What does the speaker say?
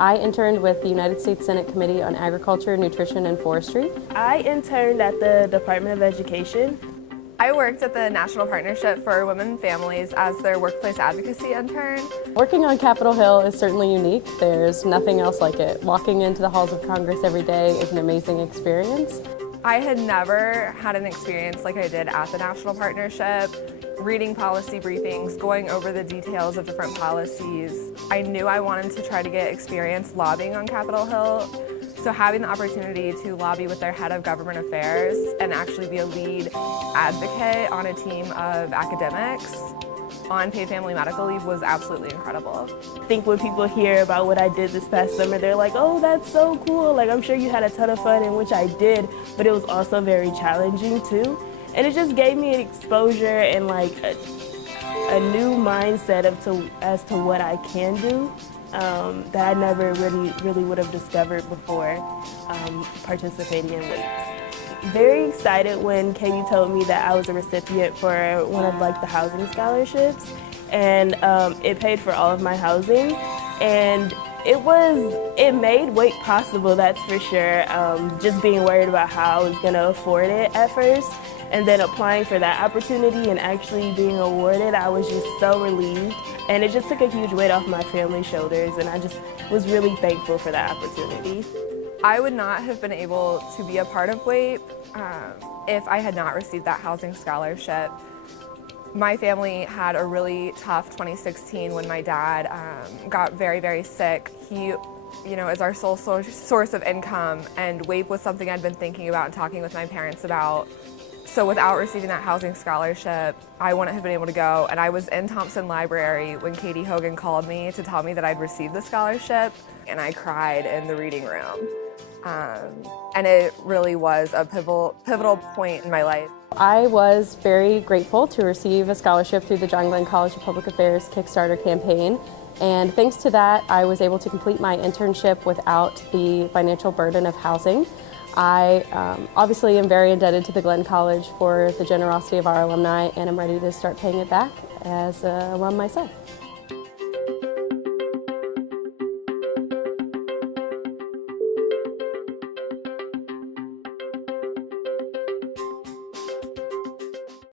I interned with the United States Senate Committee on Agriculture, Nutrition, and Forestry. I interned at the Department of Education. I worked at the National Partnership for Women and Families as their workplace advocacy intern. Working on Capitol Hill is certainly unique. There's nothing else like it. Walking into the halls of Congress every day is an amazing experience. I had never had an experience like I did at the National Partnership, reading policy briefings, going over the details of different policies. I knew I wanted to try to get experience lobbying on Capitol Hill, so having the opportunity to lobby with their head of government affairs and actually be a lead advocate on a team of academics on paid family medical leave was absolutely incredible. I think when people hear about what I did this past summer, they're like, oh, that's so cool. Like, I'm sure you had a ton of fun, in which I did, but it was also very challenging too. And it just gave me an exposure and like a new mindset as to what I can do that I never really would have discovered before participating in WAIPs. Very excited when Katie told me that I was a recipient for one of the housing scholarships, and it paid for all of my housing, and it made WAIP possible, that's for sure. Just being worried about how I was going to afford it at first, and then applying for that opportunity and actually being awarded, I was just so relieved, and it just took a huge weight off my family's shoulders, and I just was really thankful for that opportunity. I would not have been able to be a part of WAIP if I had not received that housing scholarship. My family had a really tough 2016 when my dad got very sick. He, is our sole source of income, and WAIP was something I'd been thinking about and talking with my parents about. So without receiving that housing scholarship, I wouldn't have been able to go. And I was in Thompson Library when Katie Hogan called me to tell me that I'd received the scholarship, and I cried in the reading room. And it really was a pivotal point in my life. I was very grateful to receive a scholarship through the John Glenn College of Public Affairs Kickstarter campaign. And thanks to that, I was able to complete my internship without the financial burden of housing. I obviously am very indebted to the Glenn College for the generosity of our alumni, and I'm ready to start paying it back as an alum myself.